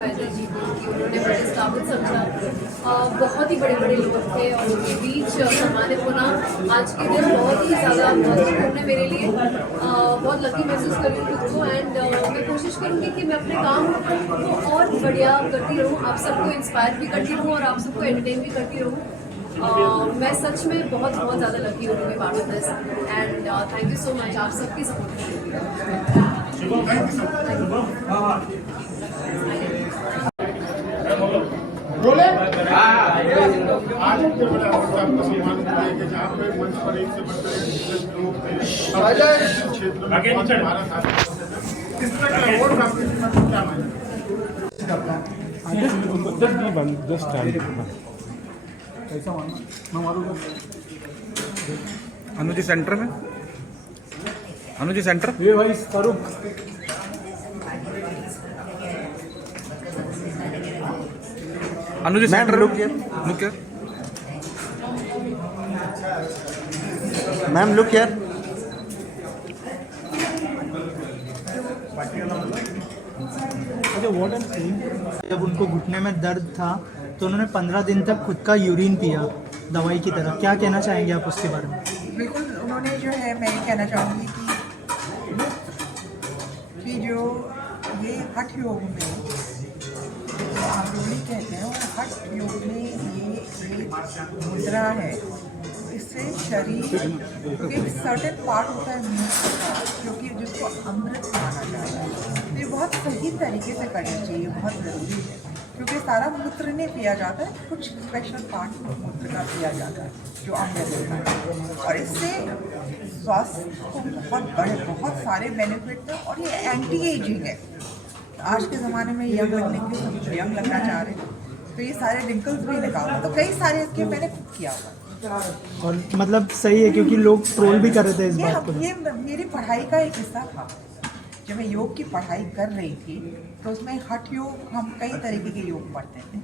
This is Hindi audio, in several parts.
जी को कि उन्होंने बड़े काबिल समझा। बहुत ही बड़े बड़े लोग थे और उनके बीच सम्मानित होना आज के दिन बहुत ही ज़्यादा महत्वपूर्ण है मेरे लिए। बहुत लकी महसूस कर रही हूँ खुद को एंड मैं कोशिश करूँगी कि मैं अपने काम को और बढ़िया करती रहूँ, आप सबको इंस्पायर भी करती रहूँ और आप सबको एंटरटेन भी करती रहूँ। मैं सच में बहुत बहुत ज़्यादा लकी हूँ to part of this and thank you so much आप सबकी सपोर्ट के लिए। बोले आज इतने बड़े अवसर आपको सम्मानित किया कि जहाँ पे मंच पर एक से बढ़कर एक क्षेत्र में बहुत भारत आता है। इस तरह के अवार्ड आपके साथ क्या मायने? अनुजी सेंटर में अनुजी सेंटर ये भाई Farooq Anuji centre look ma'am look यार जब उनको घुटने में दर्द था तो उन्होंने 15 दिन तक खुद का यूरिन पिया दवाई की तरह। क्या कहना चाहेंगे आप उसके बारे में? बिल्कुल उन्होंने जो है मैं कहना चाहूँगी कि जो ये हठ योग में आंदोलन कहते हैं और हठ योग में ये मुद्रा है, इससे शरीर एक सर्टेन पार्ट होता है मुंह का जो कि जिसको अमृत माना जाता है, तो ये बहुत सही तरीके से करना चाहिए, बहुत ज़रूरी है क्योंकि सारा मूत्र नहीं पिया जाता है, कुछ स्पेशल पार्ट मूत्र का पिया जाता है जो अमृत होता है और इससे स्वास्थ्य को बहुत सारे बेनिफिट हैं और ये एंटी एजिंग है। आज के ज़माने में यंग बनने के सब यंग लगना चाह रहे हैं तो ये सारे रिंकल्स भी निकालना, तो कई सारे इसके मैंने खुद किया हुआ और मतलब सही है क्योंकि लोग ट्रोल भी कर रहे थे इस बात को। ये मेरी पढ़ाई का एक हिस्सा था। जब मैं योग की पढ़ाई कर रही थी तो उसमें हठ योग हम कई तरीके के योग पढ़ते थे,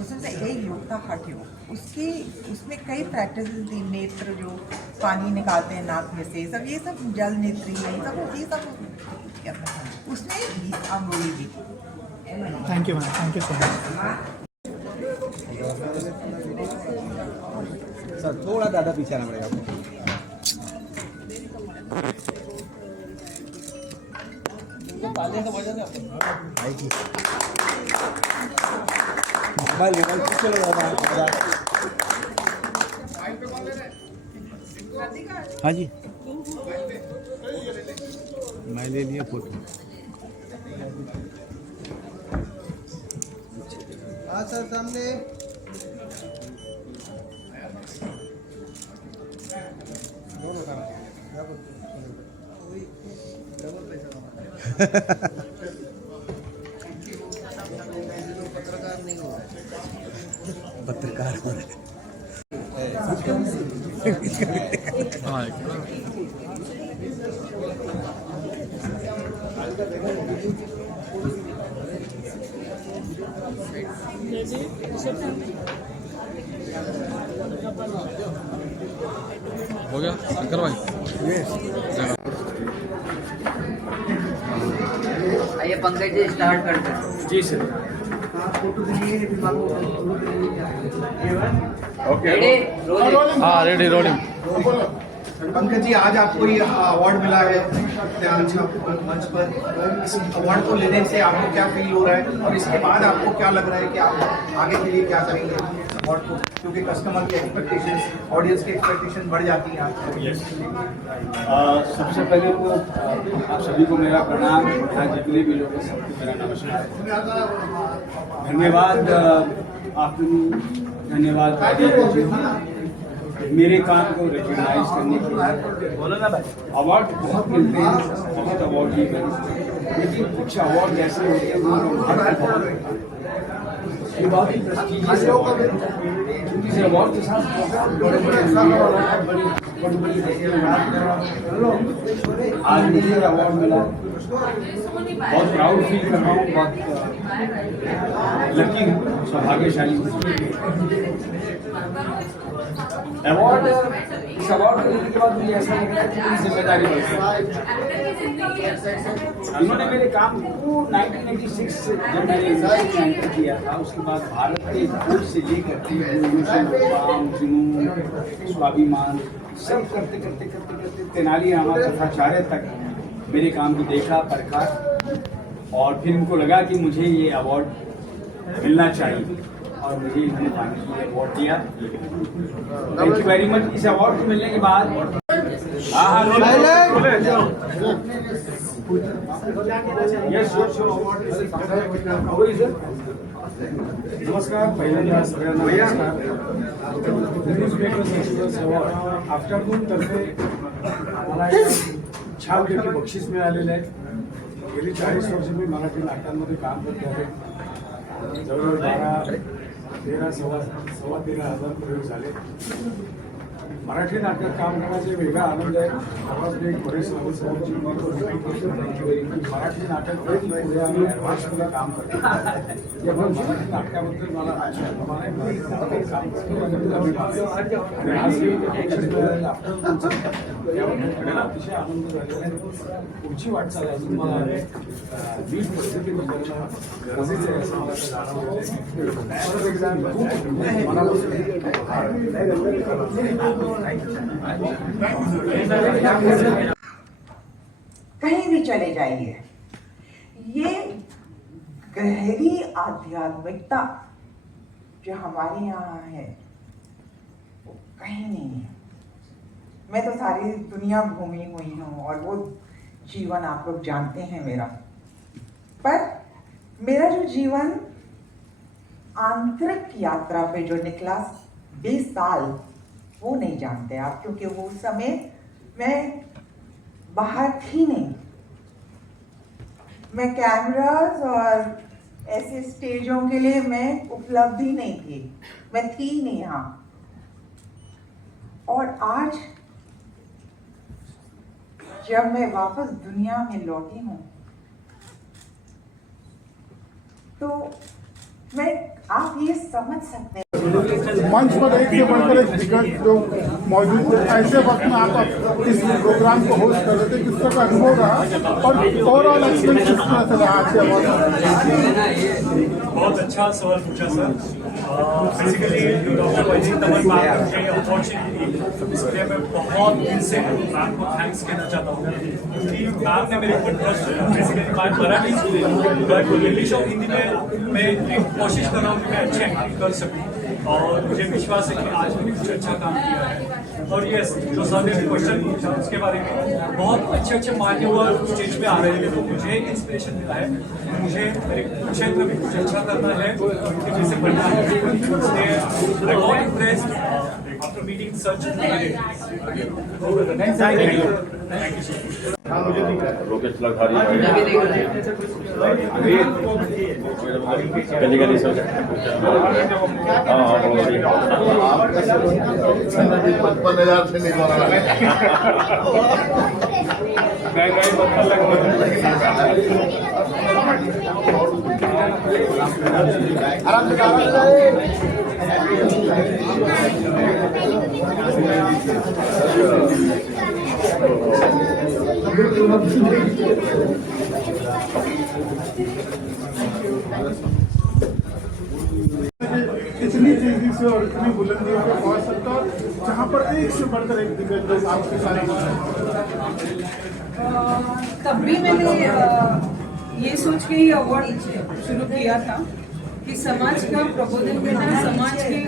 उसमें से एक योग था हठ योग। उसमें कई प्रैक्टिस थी, नेत्र जो पानी निकालते हैं नाक में से, सब ये सब जल नेत्री ये सब किया था, उसमें अंगोली भी। Thank you ma'am, thank you so much. Sir थोड़ा ज़्यादा पीछे आना पड़ेगा आपको। हाँ जी मैं ले लिया फोटो। हाँ सर सामने पत्रकार हो रहे हो गया शंकर भाई। आइए पंकज जी स्टार्ट करते हैं। जी सर। हाँ रेडी रोलिंग। पंकज जी आज आपको ये अवार्ड मिला है मंच पर, इस अवार्ड को लेने से आपको क्या फील हो रहा है और इसके बाद आपको क्या लग रहा है कि आप आगे के लिए क्या करेंगे अवार्ड को, क्योंकि कस्टमर की एक्सपेक्टेशन, ऑडियंस की एक्सपेक्टेशन बढ़ जाती है आपको। सबसे पहले तो आप सभी को मेरा प्रणाम, यहाँ जितने भी लोग हैं सबको मेरा नमस्कार, धन्यवाद। आप धन्यवाद मेरे काम को रिकॉग्नाइज करने के लिए। बोलो ना भाई, अवार्ड बहुत मिलते हैं, बहुत अवार्ड भी मिलते हैं, लेकिन कुछ अवार्ड ऐसे होते हैं ये बहुत ही प्रेस्टीजियस अवार्ड है, क्योंकि इस अवार्ड के साथ बहुत बड़े बड़े बड़ी बड़ी हस्तियों में बात कर रहा हूँ। आज मुझे अवार्ड मिला, बहुत प्राउड फील कर रहा हूँ, बहुत लकी हूँ, सौभाग्यशाली हूँ। अवार्ड, इस अवार्ड को लेने के बाद मुझे ऐसा लग रहा है कि मेरी जिम्मेदारी बढ़ गई। उन्होंने मेरे काम को 1986 से जब मैंने एंटर किया था, उसके बाद भारत के खोज से लेकर के जुनून, स्वाभिमान सब करते करते करते करते तेनाली रामा तथाचार्य तक मेरे काम को देखा, परखा और फिर इनको लगा कि मुझे ये अवार्ड मिलना चाहिए और मुझे इन्होंने फाइनली अवार्ड दिया। Thank you very much. इस अवार्ड को मिलने के बाद नमस्कार, पहिल्यांदा सगळ्यांना नमस्कार। न्यूज मेकर्स एक्सप्रेस अवॉर्ड आफ्टरनूनतर्फे आम्हाला एक छानपैकी बक्षीस मिळालेलं आहे। गेली 40 वर्ष मी मराठी नाटकांमध्ये काम करते आहे। जवळजवळ 13 प्रयोग झाले। मराठी नाटकात काम करण्याचा वेगळा आनंद आहे। आवाज एक बरेच मराठी नाटक पुढे आम्ही ॲडव्हान्समध्ये काम करतो, त्यामुळे मराठी नाटकाबद्दल मला काम आणि आज अतिशय आनंद झालेला आहे। पुढची वाटचाल अजून मला नीट पद्धतीने करणं गरजेचं आहे असं मला जाणवलं आहे। मनापासून कहीं भी चले जाइए, ये गहरी आध्यात्मिकता जो हमारे यहाँ है वो कहीं नहीं है। मैं तो सारी दुनिया घूमी हुई हूँ और वो जीवन आप लोग जानते हैं मेरा, पर मेरा जो जीवन आंतरिक यात्रा पे जो निकला 20 साल, वो नहीं जानते आप, क्योंकि वो उस समय मैं बाहर थी नहीं। मैं कैमरास और ऐसे स्टेजों के लिए मैं उपलब्ध ही नहीं थी, मैं थी ही नहीं यहाँ। और आज जब मैं वापस दुनिया में लौटी हूँ तो मैं आप ये समझ सकते हैं मंच पर एक से बढ़कर एक दिग्गज लोग मौजूद थे। ऐसे वक्त में आप इस प्रोग्राम को होस्ट कर रहे थे, किस तरह का अनुभव रहा और ओवरऑल एक्सपीरियंस किस तरह से रहा आपके अवार्ड? बहुत अच्छा सवाल पूछा सर। बेसिकली डॉक्टर वैदिक तमन मैम ने मुझे अपॉर्चुनिटी दी, इसलिए मैं बहुत दिल से मैम को थैंक्स कहना चाहता हूँ, क्योंकि मैम ने मेरे ऊपर ट्रस्ट किया। बेसिकली मैं मराठी स्टूडेंट, बट इंग्लिश और हिंदी में मैं एक कोशिश कर रहा हूँ कि मैं अच्छी एक्टिंग कर सकूँ और मुझे विश्वास है कि आज मैंने कुछ अच्छा काम किया है। और यस, जो सर ने क्वेश्चन पूछा उसके बारे में, बहुत अच्छे अच्छे मान्यवर स्टेज पे आ रहे हैं लोग, मुझे इंस्पिरेशन मिला है। मुझे मेरे क्षेत्र में कुछ अच्छा करना है, उनके जैसे बनना है। I got impressed after meeting such Thank you. Rokesh लखारी गली गली से 55,000 से नहीं बोला इतनी तेजी से और इतनी बुलंदियों पे पहुंच सकता है, जहाँ पर एक से बढ़कर एक दिग्गज लोग आपके साथ। तब भी मैंने ये सोच के ही अवार्ड शुरू किया था कि समाज का प्रबोधन करना, समाज के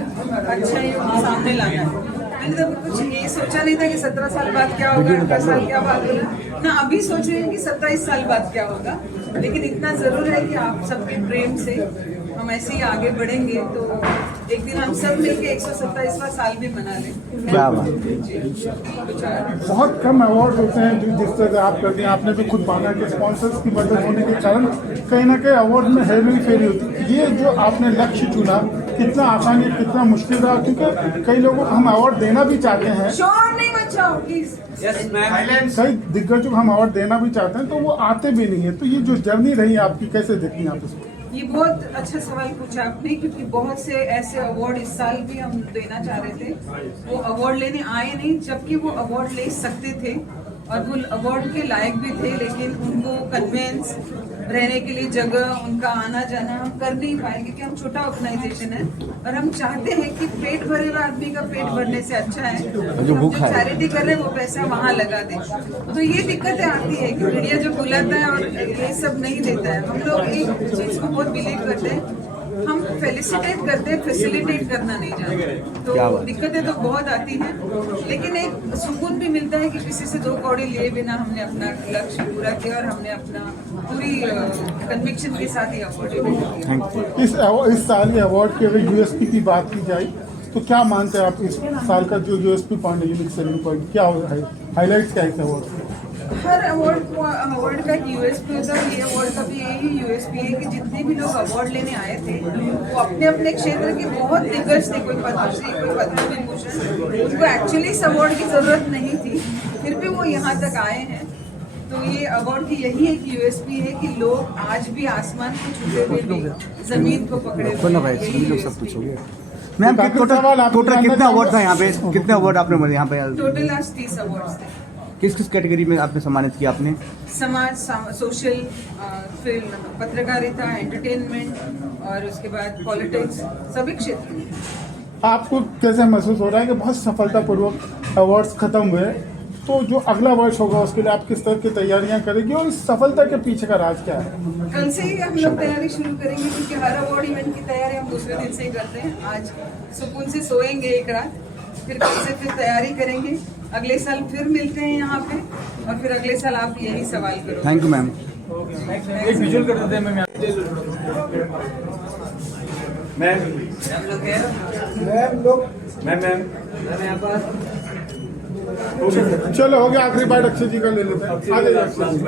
अच्छाइयों को सामने लाना है। मैंने तो कुछ ये सोचा नहीं था कि 17 साल बाद क्या होगा, 18 साल क्या बात होगा, ना अभी सोच रहे हैं कि 27 साल बाद क्या होगा। लेकिन इतना जरूर है कि आप सबके प्रेम से हम ऐसे ही आगे बढ़ेंगे तो एक दिन हम सब मिलके 127वां साल भी मना लें। क्या बात। बहुत कम अवार्ड होते हैं जो जिस तरह से आप करते हैं। आपने तो खुद माना कि स्पॉन्सर्स की मदद होने के कारण कहीं ना कहीं अवार्ड में हेरफेरी फेरी होती है। ये जो आपने लक्ष्य चुना कितना आसान है कितना मुश्किल रहा, क्योंकि कई लोगों को हम अवार्ड देना भी चाहते हैं, शोर नहीं बचाओ प्लीज। कई दिग्गजों को हम अवार्ड देना भी चाहते हैं तो वो आते भी नहीं है। तो ये जो जर्नी रही आपकी, कैसे देखती हैं आप इसको? ये बहुत अच्छा सवाल पूछा आपने, क्योंकि बहुत से ऐसे अवार्ड इस साल भी हम देना चाह रहे थे, वो अवार्ड लेने आए नहीं, जबकि वो अवार्ड ले सकते थे और वो अवार्ड के लायक भी थे, लेकिन उनको कन्वेंस, रहने के लिए जगह, उनका आना जाना हम कर नहीं पाए, क्योंकि हम छोटा ऑर्गेनाइजेशन है और हम चाहते हैं कि पेट भरे हुए आदमी का पेट भरने से अच्छा है जो चैरिटी कर रहे हैं वो पैसा वहाँ लगा दे। तो ये दिक्कतें आती है कि मीडिया जो बुलाता है और ये सब नहीं देता है। हम लोग एक चीज को बहुत बिलीव करते हैं, हम फेलिसिटेट करते हैं, फैसिलिटेट करना नहीं जानते। तो दिक्कतें तो बहुत आती हैं, लेकिन एक सुकून भी मिलता है कि किसी से 2 कौड़ी लिए बिना हमने अपना लक्ष्य पूरा किया और हमने अपना पूरी कन्विक्शन के साथ ही अवार्ड किया। इस साल के अवार्ड की अगर यूएसपी की बात की जाए तो क्या मानते हैं आप इस साल का जो यूएसपी पॉइंट है, यूनिक सेलिंग पॉइंट क्या है, हाईलाइट्स क्या है इस अवार्ड के? हर अवार्ड का यूएसपी होता है। ये अवार्ड का भी यही यूएसपी है कि जितने भी लोग अवार्ड लेने आए थे वो अपने अपने क्षेत्र के बहुत दिग्गज थे, कोई पद्मश्री, कोई पद्म विभूषण, उनको एक्चुअली इस अवार्ड की जरूरत नहीं थी, फिर भी वो यहाँ तक आए हैं। तो ये अवार्ड की यही एक यूएसपी है कि लोग आज भी आसमान को छूते हुए भी जमीन को पकड़े हुए। मैम टोटल कितने अवार्ड था यहाँ पे? कितने अवार्ड आपने यहाँ पे? टोटल आज 30 अवार्ड्स थे। किस किस कैटेगरी में आपने सम्मानित किया आपने? समाज, सोशल, फिल्म, पत्रकारिता, एंटरटेनमेंट और उसके बाद पॉलिटिक्स, सभी क्षेत्र में। आपको कैसे महसूस हो रहा है कि बहुत सफलतापूर्वक अवार्ड्स खत्म हुए, तो जो अगला वर्ष होगा उसके लिए आप किस तरह की तैयारियां करेंगे और इस सफलता के पीछे का राज क्या है? कल से ही हम लोग तैयारी शुरू करेंगे, क्योंकि हर अवार्ड इवेंट की तैयारी हम दूसरे दिन से ही करते हैं। आज सुकून से सोएंगे एक रात, फिर कल से फिर तैयारी करेंगे, अगले साल फिर मिलते हैं यहाँ पे और फिर अगले साल आप यही सवाल करो। Thank you ma'am. एक विजुअल कर देते हैं मैम। चलो हो गया, आखिरी बार अक्षय जी का ले लेते हैं। आ जाइए अक्षय जी।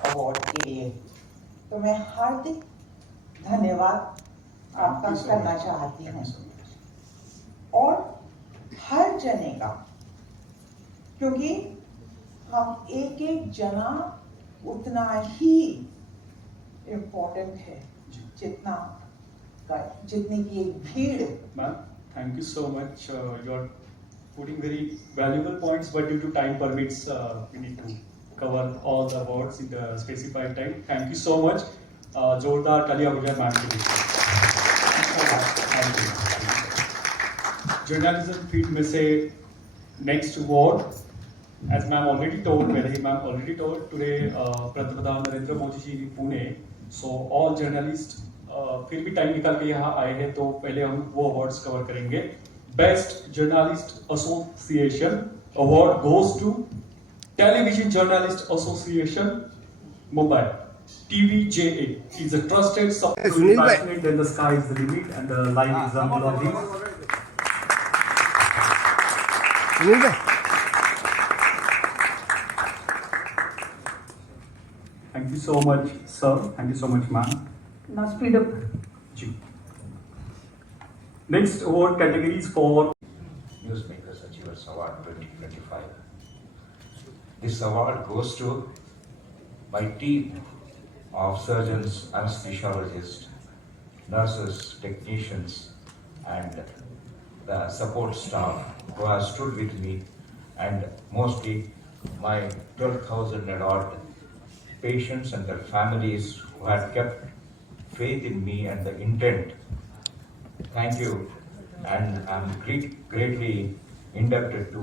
अवार्ड के लिए तो मैं हार्दिक धन्यवाद आपका करना चाहती हूँ और हर जने का, क्योंकि हम एक एक जना उतना ही इम्पोर्टेंट है जितनी की एक भीड़। Ma'am, thank you so much. You're putting very valuable points, but due to time permits, we need to cover all the awards in the specified time. Thank you so much. जोरदार तालियां हो जाए मैम के लिए। जर्नलिज्म फील्ड में से next award, as ma'am already told, today पंतप्रधान Narendra Modi ji Pune, so all journalists फिर भी टाइम निकाल के यहाँ आए हैं, तो पहले हम वो अवार्ड्स कवर करेंगे। Best journalist association award goes to television journalist association Mumbai, TVJA is a trusted support, then the sky is the limit and the live example of this. Thank you so much, sir. Thank you so much, ma'am. Now speed up. Next award categories for Newsmakers Achievers Award 2025. This award goes to my team of surgeons, anesthesiologists, nurses, technicians, and the support staff who have stood with me and mostly my 12,000 and odd patients and their families who had kept faith in me and the intent. Thank you, and I'm greatly indebted to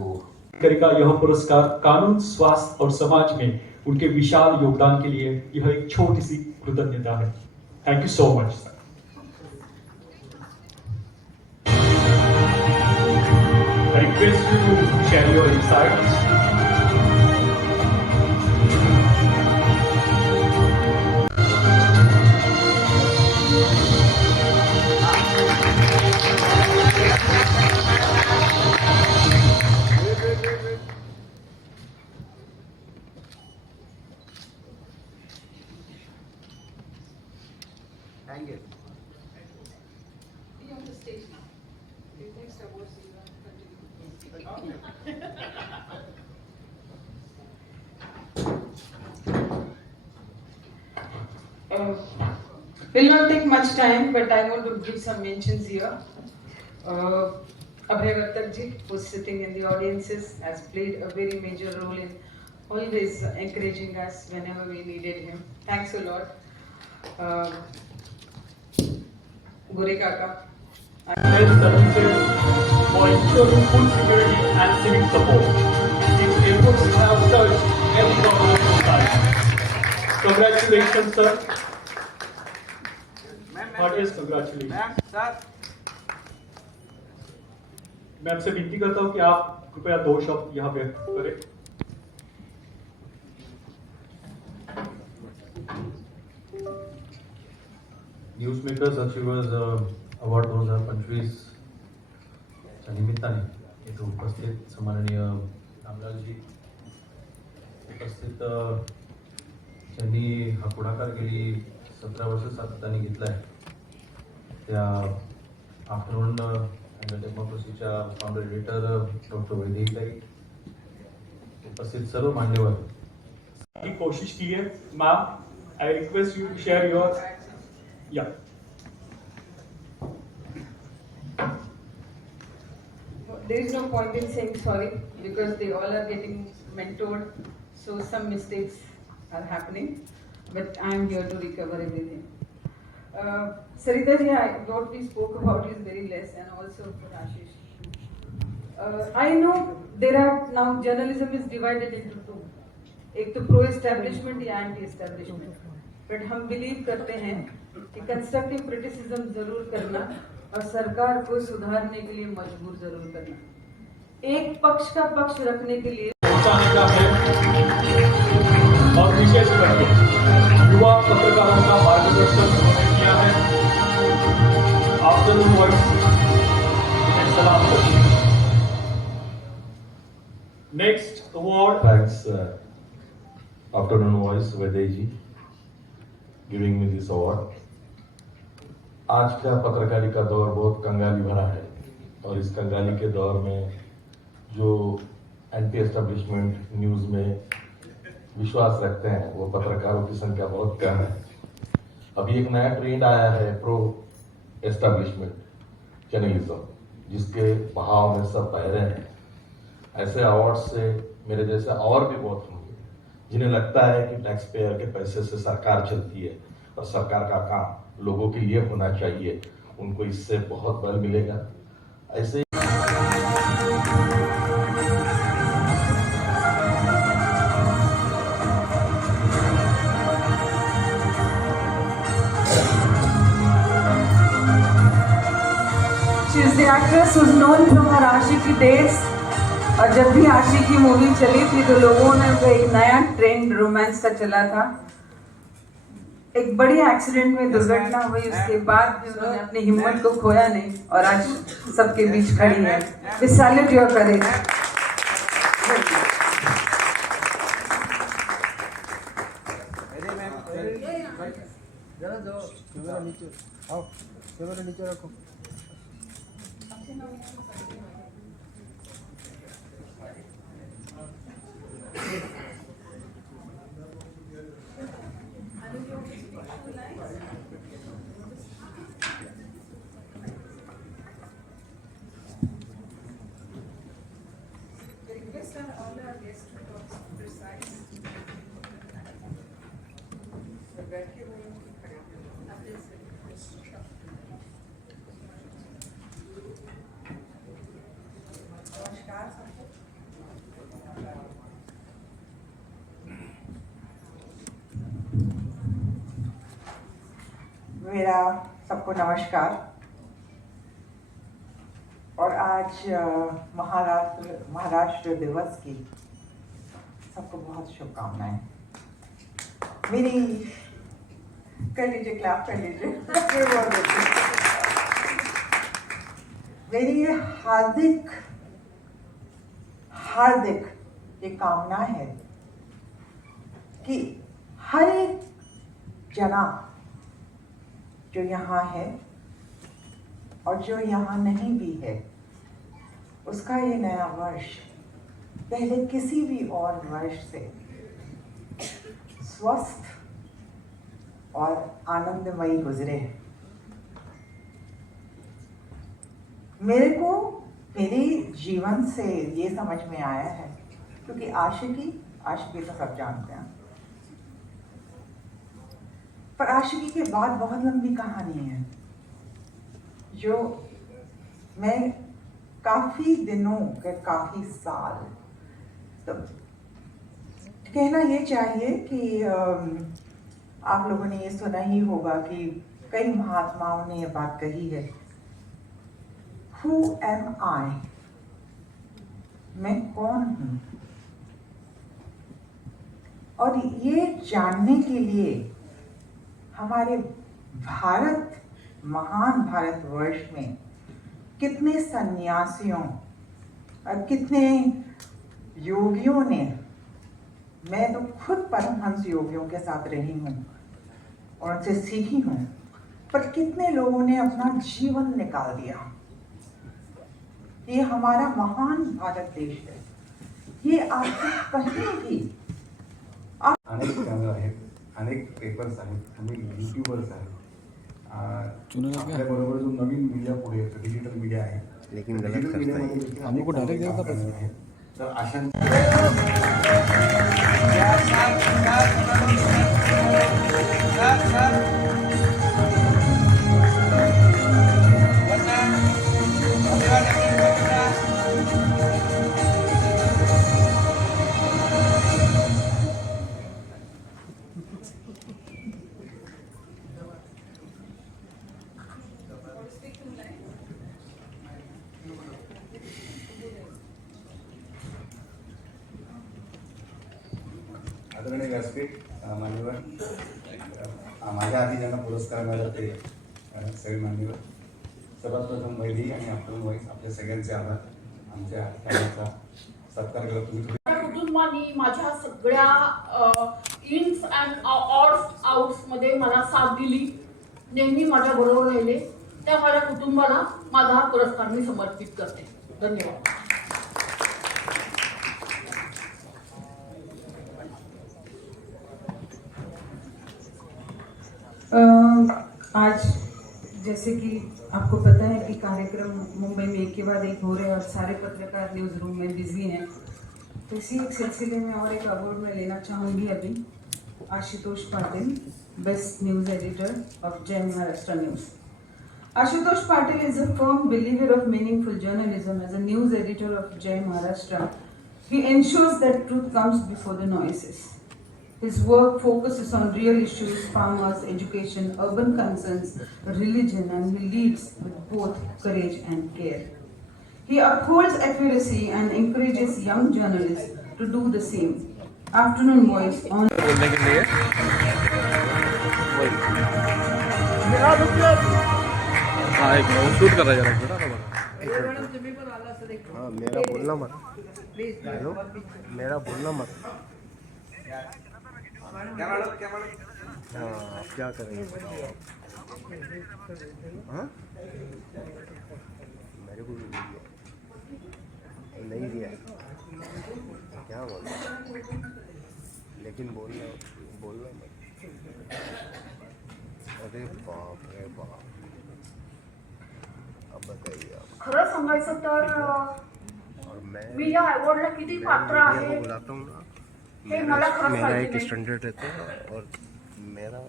करेगा यह पुरस्कार कानून, स्वास्थ्य और समाज में उनके विशाल योगदान के लिए यह एक छोटी सी कृतज्ञता है। Thank you so much sir. I request you to share your insights. Thank you. Will not take much time, but I want to give some mentions here. Abhay Vartak ji, who's sitting in the audiences, has played a very major role in always encouraging us whenever we needed him. Thanks a lot. Gore Kaka. Health services for ensuring food security and civic support. These efforts have touched every corner of society. Congratulations, sir. Heartiest congratulations. मैं आपसे विनती करता हूँ कि आप कृपया 2 शब्द यहाँ व्यक्त करें। न्यूजमेकर्स अचीवर्स अवॉर्ड 2025 च्या निमित्ताने इथे उपस्थित सन्माननीय रामलाल जी, उपस्थित ज्यांनी हा पुढाकार गेली 17 वर्ष सातत्याने घेतला आहे त्या आफ्टरनून अँड डेमोक्रेसीच्या फाउंडर एडिटर डॉक्टर वैदेहीताई, उपस्थित सर्व मान्यवर की कोशिश की है। Ma'am, I request you to share your There is no point in saying sorry because they all are getting mentored, so some mistakes are happening, but I am here to recover everything. Sarita ji, what we spoke about is very less, and also for Ashish. I know there are now journalism is divided into two, एक तो pro establishment या anti establishment, but हम believe करते हैं कि constructive criticism जरूर करना और सरकार को सुधारने के लिए मजबूर जरूर करना। एक पक्ष का पक्ष रखने के लिए का है और विशेष करके युवा पत्रकारों का मार्गदर्शन उन्होंने किया है। आफ्टरनून वॉइस सलाम करती है। Next award. Thanks afternoon voice Vaidehi ji giving me this award. आज का पत्रकारिता का दौर बहुत कंगाली भरा है और इस कंगाली के दौर में जो एंटी एस्टेब्लिशमेंट न्यूज में विश्वास रखते हैं वो पत्रकारों की संख्या बहुत कम है। अभी एक नया ट्रेंड आया है प्रो एस्टेब्लिशमेंट जर्नलिज्म, जिसके बहाव में सब बह रहे हैं। ऐसे अवार्ड से मेरे जैसे और भी बहुत होंगे जिन्हें लगता है कि टैक्स पेयर के पैसे से सरकार चलती है और सरकार का काम लोगों के लिए होना चाहिए, उनको इससे बहुत बल मिलेगा। ऐसे She is the actress who's known from her Aashiqui days, और जब भी आशिकी मूवी चली थी तो लोगों ने तो एक नया ट्रेंड रोमांस का चला था। एक बड़ी एक्सीडेंट में दुर्घटना हुई, उसके बाद भी उन्होंने अपनी हिम्मत को खोया नहीं और आज सबके बीच खड़ी है। We salute your courage. and all our guests to talk precise. So बैठ के बोलो कि खड़े हो? नमस्कार सबको। मेरा सबको नमस्कार। और आज महाराष्ट्र दिवस की सबको बहुत शुभकामनाएं। मेरी कर लीजिए, क्लैप कर लीजिए। मेरी हार्दिक ये कामना है कि हर एक जना जो यहाँ है और जो यहाँ नहीं भी है, उसका ये नया वर्ष पहले किसी भी और वर्ष से स्वस्थ और आनंदमयी गुजरे। मेरे को मेरे जीवन से ये समझ में आया है, क्योंकि आशिकी तो सब जानते हैं, पर आशिकी के बाद बहुत लंबी कहानी है जो मैं काफी दिनों के काफी साल, तो कहना ये चाहिए कि आप लोगों ने ये सुना ही होगा कि कई महात्माओं ने ये बात कही है, Who am I? मैं कौन हूं? और ये जानने के लिए हमारे महान भारतवर्ष में कितने सन्यासियों और कितने योगियों ने, मैं तो खुद परमहंस योगियों के साथ रही हूँ और उनसे सीखी हूँ, पर कितने लोगों ने अपना जीवन निकाल दिया। ये हमारा महान भारत देश है। ये आपको कहीं भी अनेक चॅनल आहेत, अनेक पेपर्स आहेत, अनेक यूट्यूबर्स आहेत। आपल्याबरोबर जो नवीन मीडिया पुढे येतो, डिजिटल मीडिया आहे, लेकिन गलत करता है हमको डायरेक्ट देता है। तर अशा आदरणीय व्यासपीठ मान्यवर, माझ्या आधी ज्यांना पुरस्कार मिळाला ते सगळे मान्यवर, सर्वात प्रथम वैदी आणि आफ्टरनून वाईस आपल्या सगळ्यांचे आभार। आमच्या कार्याचा सत्कार केला तुम्ही। कुटुंबाने माझ्या सगळ्या इन्स अँड ऑड्स आउट्स मध्ये मला साथ दिली, नेहमी माझ्या बरोबर राहिले, त्या माझ्या कुटुंबाला माझा हा पुरस्कार मी समर्पित करते। धन्यवाद। आज जैसे कि आपको पता है कि कार्यक्रम मुंबई में एक के बाद एक हो रहे हैं और सारे पत्रकार न्यूज़ रूम में बिजी हैं, तो इसी एक सिलसिले में और एक अवार्ड मैं लेना चाहूँगी अभी। Ashutosh Patil, best news editor of Jai Maharashtra news. Ashutosh Patil is a firm believer of meaningful journalism. As a news editor of Jai Maharashtra, he ensures that truth comes before the noises. His work focuses on real issues, farmers, education, urban concerns, religion, and he leads with both courage and care. He upholds accuracy and encourages young journalists to do the same. Afternoon Voice on shoot कर रहा है हाँ, मेरा बोलना मत, हेलो, मेरा बोलना मत। हाँ, क्या करेंगे बताओ। हाँ, मेरे को भी नहीं दिया, क्या बोलना, लेकिन बोलना मत। अरे बाप रे बाप। खरं सांगायचं तर मी या अवॉर्डला किती पात्र आहे हे मला खरंच माहिती नाही. स्टैंडर्ड रहता है और मेरा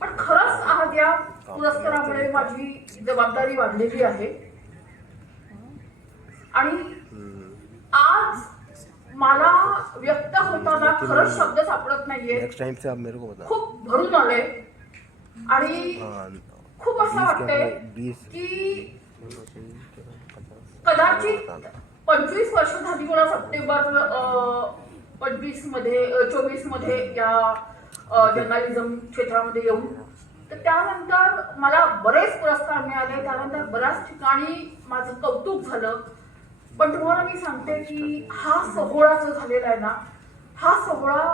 पण खरंच आज या पुरस्कारामुळे माझी जबाबदारी वाढलेली आहे आणि आज मला व्यक्त होताना खरंच शब्द सापडत नाहीये. नेक्स्ट टाइम से आप मेरे को बता. खूप भरून आले आणि खूप असं वाटतंय की कदाचित 25 वर्ष झाली मला सप्टेंबर 24 मध्ये या जर्नलिझम क्षेत्रामध्ये येऊन. तर त्यानंतर मला बरेच पुरस्कार मिळाले, त्यानंतर बऱ्याच ठिकाणी माझं कौतुक झालं. पण तुम्हाला मी सांगते की हा सोहळा जो झालेला आहे ना, हा सोहळा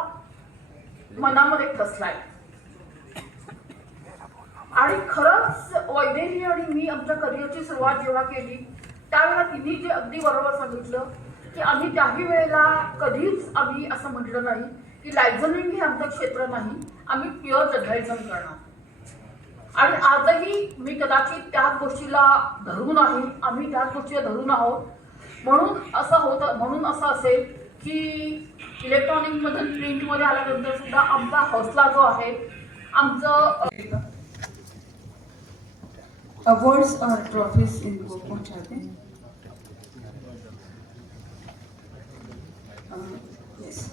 मनामध्ये ठसलाय. आणि खरंच वैदेही आणि मी आमच्या करिअरची सुरुवात जेव्हा केली त्यावेळेला तिने जे अगदी बरोबर सांगितलं की आम्ही त्याही वेळेला कधीच आम्ही असं म्हटलं नाही की लायझनिंग हे आमचं क्षेत्र नाही, आम्ही प्युअर जर्नलिझम करणार. आणि आजही मी कदाचित त्याच गोष्टीला धरून आहे, आम्ही त्याच गोष्टीला धरून आहोत. म्हणून असं असेल की इलेक्ट्रॉनिक मधून प्रिंटमध्ये आल्यानंतर सुद्धा आमचा हौसला जो आहे, आमचं अवार्ड्स और ट्रॉफीज इनको पहुंचाते हैं. Yes.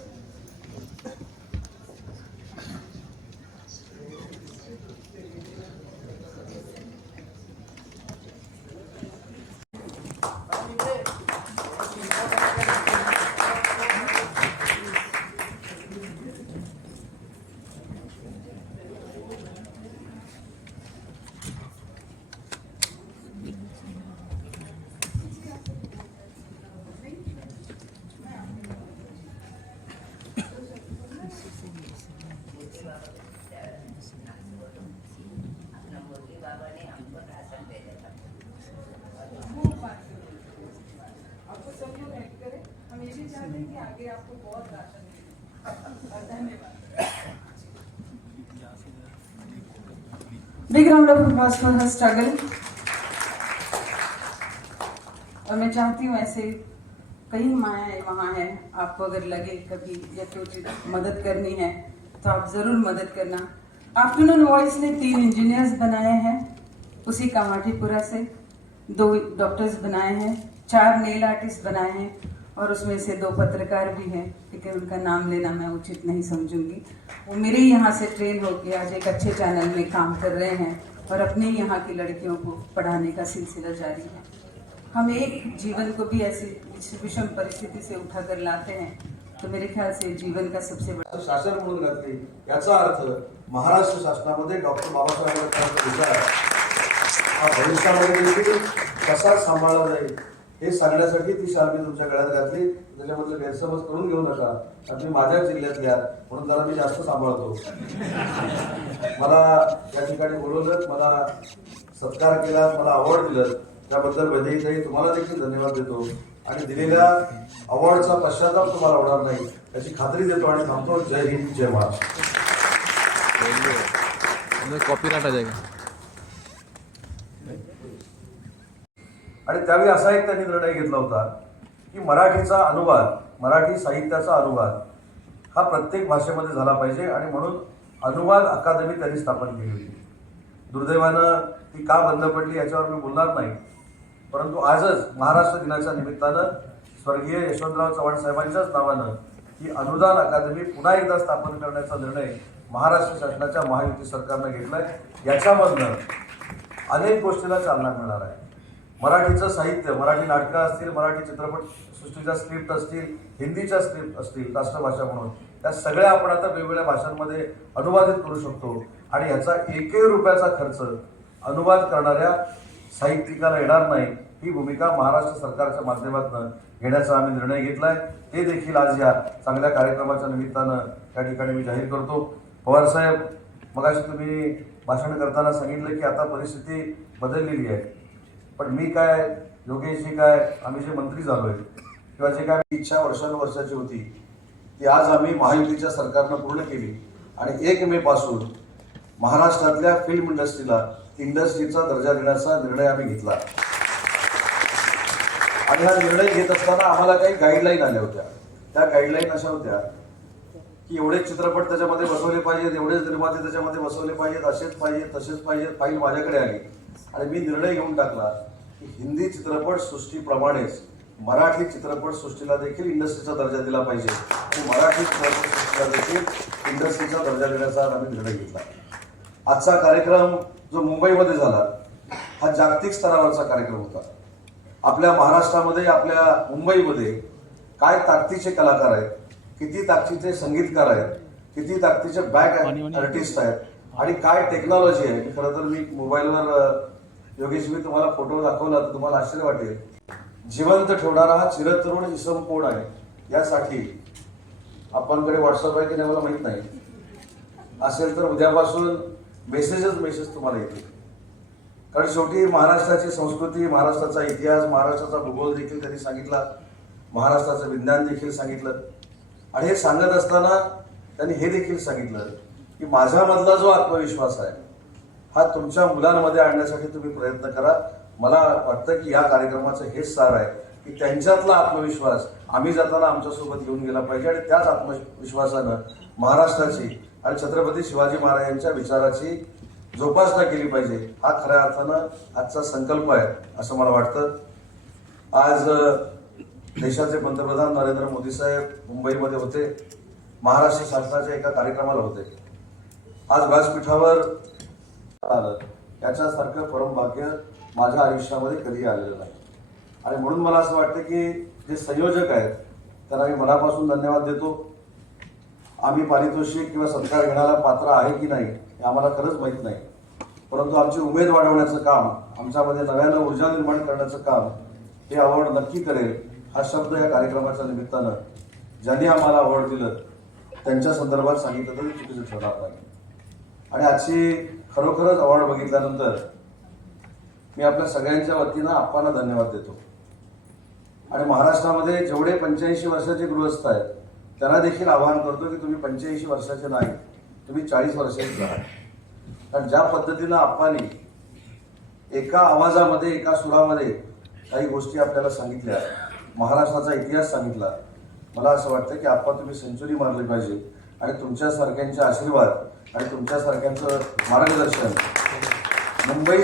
Big round of applause for her struggle. और मैं चाहती हूँ ऐसे कई माएँ वहाँ हैं, आपको अगर लगे कभी यथोचित मदद करनी है तो आप ज़रूर मदद करना. आफ्टरनून वॉइस ने 3 इंजीनियर्स बनाए हैं उसी कामाठीपुरा से, 2 डॉक्टर्स बनाए हैं, 4 नेल आर्टिस्ट बनाए हैं और उसमें से 2 पत्रकार भी हैं, लेकिन उनका नाम लेना मैं उचित नहीं समझूंगी. वो मेरे यहाँ से ट्रेन होकर आज एक अच्छे चैनल में काम कर रहे हैं और अपने यहाँ की लड़कियों को पढ़ाने का सिलसिला जारी है. हम एक जीवन को भी ऐसी विषम परिस्थिति से उठाकर लाते हैं तो मेरे ख्याल से जीवन का सबसे बड़ा शासन म्हणून घातली. याचा अर्थ महाराष्ट्र शासनामध्ये डॉक्टर बाबासाहेब आंबेडकरांचा विचार हा भविष्यामध्ये देखील कसा सांभाळला जाईल हे सांगण्यासाठी ती शाल मी तुमच्या गळ्यात घातली. त्याच्यामधलं गैरसमज करून घेऊ नका. तुम्ही माझ्या जिल्ह्यातल्या म्हणून जरा मी जास्त सांभाळतो. मला या ठिकाणी बोलवलं, मला सत्कार केला, मला अवॉर्ड दिलं, त्याबद्दल वैदेहीताई तुम्हाला देखील धन्यवाद देतो. आणि दिलेल्या अवॉर्डचा पश्चाताप तुम्हाला होणार नाही याची खात्री देतो आणि थांबतो. जय हिंद, जय महाराष्ट्र. कॉपीराइट आ जाएगा. आणि त्यावेळी असा एक त्यांनी निर्णय घेतला होता की मराठीचा अनुवाद, मराठी साहित्याचा अनुवाद हा प्रत्येक भाषेमध्ये झाला पाहिजे आणि म्हणून अनुवाद अकादमी त्यांनी स्थापन केली होती. दुर्दैवानं ती का बंद पडली याच्यावर मी बोलणार नाही, परंतु आजच महाराष्ट्र दिनाच्या निमित्तानं स्वर्गीय यशवंतराव चव्हाण साहेबांच्याच नावानं ही अनुदान अकादमी पुन्हा एकदा स्थापन करण्याचा निर्णय महाराष्ट्र शासनाच्या महायुती सरकारनं घेतलाय. याच्यामधनं अनेक गोष्टीला चालना मिळणार आहे. मराठीचं साहित्य, मराठी नाटकं असतील, मराठी चित्रपट सृष्टीच्या स्क्रिप्ट असतील, हिंदीच्या स्क्रिप्ट असतील, राष्ट्रभाषा म्हणून त्या सगळ्या आपण आता वेगवेगळ्या भाषांमध्ये अनुवादित करू शकतो आणि याचा एकही रुपयाचा खर्च अनुवाद करणाऱ्या साहित्यिकाला येणार नाही. ही भूमिका महाराष्ट्र सरकारच्या माध्यमातून घेण्याचा आम्ही निर्णय घेतलाय. ते देखील आज या चांगल्या कार्यक्रमाच्या निमित्तानं त्या ठिकाणी मी जाहीर करतो. पवार साहेब, मगाशी तुम्ही भाषण करताना सांगितलं की आता परिस्थिती बदललेली आहे, पण मी काय, योगेशजी काय, आम्ही जे मंत्री झालोय किंवा जे काय इच्छा वर्षानुवर्षाची होती ती आज आम्ही महायुतीच्या सरकारनं पूर्ण केली आणि 1 मे पासून महाराष्ट्रातल्या फिल्म इंडस्ट्रीला इंडस्ट्रीचा दर्जा देण्याचा निर्णय आम्ही घेतला. आणि हा निर्णय घेत असताना आम्हाला काही गाईडलाईन आल्या होत्या. त्या गाईडलाईन अशा होत्या की एवढेच चित्रपट त्याच्यामध्ये बसवले पाहिजेत, एवढेच निर्माते त्याच्यामध्ये बसवले पाहिजेत, असेच पाहिजे तसेच पाहिजे. फाईल माझ्याकडे आली आणि मी निर्णय घेऊन टाकला की हिंदी चित्रपट सृष्टीप्रमाणेच मराठी चित्रपट सृष्टीला देखील इंडस्ट्रीचा दर्जा दिला पाहिजे आणि मराठी चित्रपट सृष्टीला देखील इंडस्ट्रीचा दर्जा देण्याचा आम्ही निर्णय घेतला. आजचा कार्यक्रम जो मुंबईमध्ये झाला हा जागतिक स्तरावरचा कार्यक्रम होता. आपल्या महाराष्ट्रामध्ये, आपल्या मुंबईमध्ये काय ताकदीचे कलाकार आहेत, किती ताकदीचे संगीतकार आहेत, किती ताकदीचे बॅक आर्टिस्ट आहेत आणि काय टेक्नॉलॉजी आहे. खरं तर मी मोबाईलवर योगेश मी तुम्हाला फोटो दाखवला तर तुम्हाला आश्चर्य वाटेल. जिवंत ठेवणारा हा चिरतरुण इसम कोण आहे यासाठी आपणकडे व्हॉट्सअप आहे की नाही मला माहित नाही, असेल तर उद्यापासून मेसेज तुम्हाला येतील. कारण शेवटी महाराष्ट्राची संस्कृती, महाराष्ट्राचा इतिहास, महाराष्ट्राचा भूगोल देखील त्यांनी सांगितला, महाराष्ट्राचं विज्ञान देखील सांगितलं. आणि हे सांगत असताना त्यांनी हे देखील सांगितलं की माझ्यामधला जो आत्मविश्वास आहे हा तुमच्या मुलांमध्ये आणण्यासाठी तुम्ही प्रयत्न करा. मला वाटतं की या कार्यक्रमाचं हेच सार आहे की त्यांच्यातला आत्मविश्वास आम्ही जाताना आमच्यासोबत घेऊन गेला पाहिजे आणि त्याच आत्मविश्वासानं महाराष्ट्राची आणि छत्रपती शिवाजी महाराजांच्या विचाराची जोपासना केली पाहिजे. हा खऱ्या अर्थानं आजचा संकल्प आहे असं मला वाटतं. आज देशाचे पंतप्रधान नरेंद्र मोदी साहेब मुंबईमध्ये होते, महाराष्ट्र शासनाच्या एका कार्यक्रमाला होते. आज व्यासपीठावर आलं याच्यासारखं परमभाग्य माझ्या आयुष्यामध्ये कधी आलेलं नाही. आणि म्हणून मला असं वाटतं की जे संयोजक आहेत त्यांना मी मनापासून धन्यवाद देतो. आम्ही पारितोषिक किंवा सत्कार घेण्याला पात्र आहे की नाही हे आम्हाला खरंच माहीत नाही, परंतु आमची उमेद वाढवण्याचं काम, आमच्यामध्ये नव्यानं ऊर्जा निर्माण करण्याचं काम हे अवॉर्ड नक्की करेल. हा शब्द या कार्यक्रमाच्या निमित्तानं ज्यांनी आम्हाला अवॉर्ड दिलं त्यांच्या संदर्भात सांगितलं तरी चुकीचं ठरणार नाही. आणि आजची खरोखरच अवॉर्ड बघितल्यानंतर मी आपल्या सगळ्यांच्या वतीनं आप्पांना धन्यवाद देतो. आणि महाराष्ट्रामध्ये जेवढे 85 वर्षाचे गृहस्थ आहेत त्यांना देखील आवाहन करतो की तुम्ही 85 वर्षाचे नाही, तुम्ही 40 वर्षाचे राहा. कारण ज्या पद्धतीनं आप्पांनी एका आवाजामध्ये, एका सुरामध्ये काही गोष्टी आपल्याला सांगितल्या, महाराष्ट्राचा इतिहास सांगितला, मला असं वाटतं की आप्पा तुम्ही सेंचुरी मारली पाहिजे. आणि तुमच्यासारख्यांचे आशीर्वाद आणि तुमच्यासारख्यांचं मार्गदर्शन मुंबई